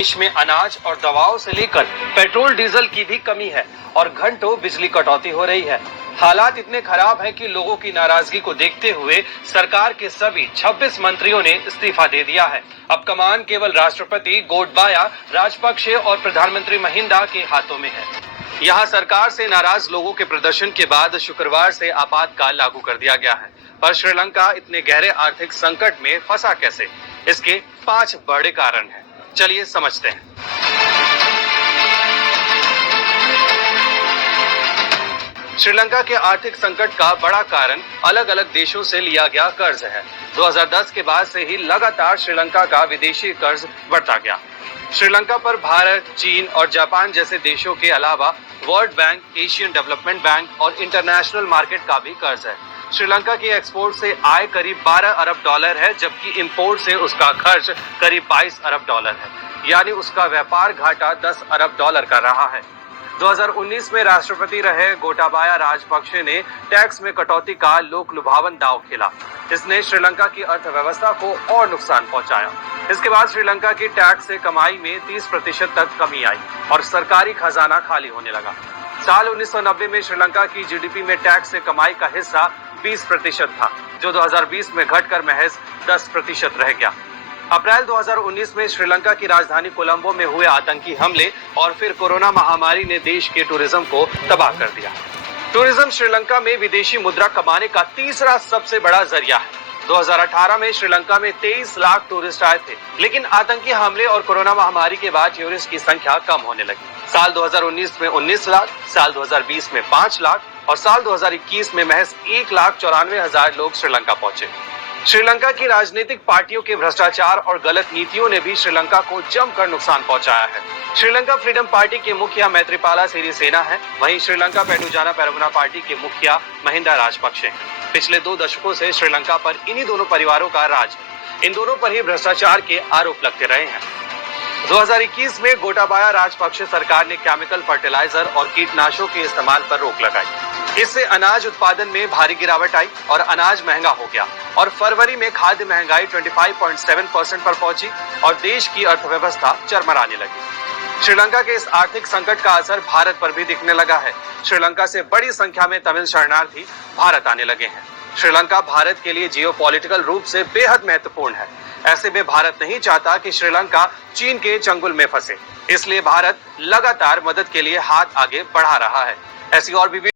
देश में अनाज और दवाओं से लेकर पेट्रोल डीजल की भी कमी है और घंटों बिजली कटौती हो रही है। हालात इतने खराब हैं कि लोगों की नाराजगी को देखते हुए सरकार के सभी 26 मंत्रियों ने इस्तीफा दे दिया है। अब कमान केवल राष्ट्रपति गोटबाया राजपक्षे और प्रधानमंत्री महिंदा के हाथों में है। यहाँ सरकार से नाराज लोगों के प्रदर्शन के बाद शुक्रवार से आपातकाल लागू कर दिया गया है। पर श्रीलंका इतने गहरे आर्थिक संकट में फंसा कैसे? इसके 5 बड़े कारण हैं। चलिए समझते हैं। श्रीलंका के आर्थिक संकट का बड़ा कारण अलग अलग देशों से लिया गया कर्ज है। 2010 के बाद से ही लगातार श्रीलंका का विदेशी कर्ज बढ़ता गया। श्रीलंका पर भारत, चीन और जापान जैसे देशों के अलावा world bank, Asian development bank और इंटरनेशनल मार्केट का भी कर्ज है। श्रीलंका की एक्सपोर्ट से आय करीब 12 अरब डॉलर है, जबकि इंपोर्ट से उसका खर्च करीब 22 अरब डॉलर है, यानी उसका व्यापार घाटा 10 अरब डॉलर का रहा है। 2019 में राष्ट्रपति रहे गोटाबाया राजपक्षे ने टैक्स में कटौती का लोक लुभावन दांव खेला। इसने श्रीलंका की अर्थव्यवस्था को और नुकसान पहुंचाया। इसके बाद श्रीलंका की टैक्स से कमाई में 30% तक कमी आई और सरकारी खजाना खाली होने लगा। साल 1990 में श्रीलंका की जीडीपी में टैक्स से कमाई का हिस्सा 20% था, जो 2020 में घटकर महज 10% रह गया। अप्रैल 2019 में श्रीलंका की राजधानी कोलंबो में हुए आतंकी हमले और फिर कोरोना महामारी ने देश के टूरिज्म को तबाह कर दिया। टूरिज्म श्रीलंका में विदेशी मुद्रा कमाने का तीसरा सबसे बड़ा जरिया है। 2018 में श्रीलंका में 23 लाख टूरिस्ट आए थे, लेकिन आतंकी हमले और कोरोना महामारी के बाद टूरिस्ट की संख्या कम होने लगी। साल 2019 में 19 लाख, साल 2020 में 5 लाख और साल 2021 में महज 1,94,000 लोग श्रीलंका पहुंचे। श्रीलंका की राजनीतिक पार्टियों के भ्रष्टाचार और गलत नीतियों ने भी श्रीलंका को जमकर नुकसान पहुंचाया है। श्रीलंका फ्रीडम पार्टी के मुखिया मैत्रीपाला सिरिसेना है, वहीं श्रीलंका पेडुजाना पेरमुना पार्टी के मुखिया महिंदा राजपक्षे हैं। पिछले 2 दशकों से श्रीलंका पर इन्हीं दोनों परिवारों का राज है। इन दोनों पर ही भ्रष्टाचार के आरोप लगते रहे हैं। 2021 में गोटाबाया राजपक्षे सरकार ने केमिकल फर्टिलाइजर और कीटनाशकों के इस्तेमाल पर रोक लगाई। इससे अनाज उत्पादन में भारी गिरावट आई और अनाज महंगा हो गया और फरवरी में खाद्य महंगाई 25.7% पर पहुंची और देश की अर्थव्यवस्था चरमराने लगी। श्रीलंका के इस आर्थिक संकट का असर भारत पर भी दिखने लगा है। श्रीलंका से बड़ी संख्या में तमिल शरणार्थी भारत आने लगे हैं। श्रीलंका भारत के लिए जियोपॉलिटिकल रूप से बेहद महत्वपूर्ण है। ऐसे में भारत नहीं चाहता कि श्रीलंका चीन के चंगुल में फंसे, इसलिए भारत लगातार मदद के लिए हाथ आगे बढ़ा रहा है। ऐसी और भी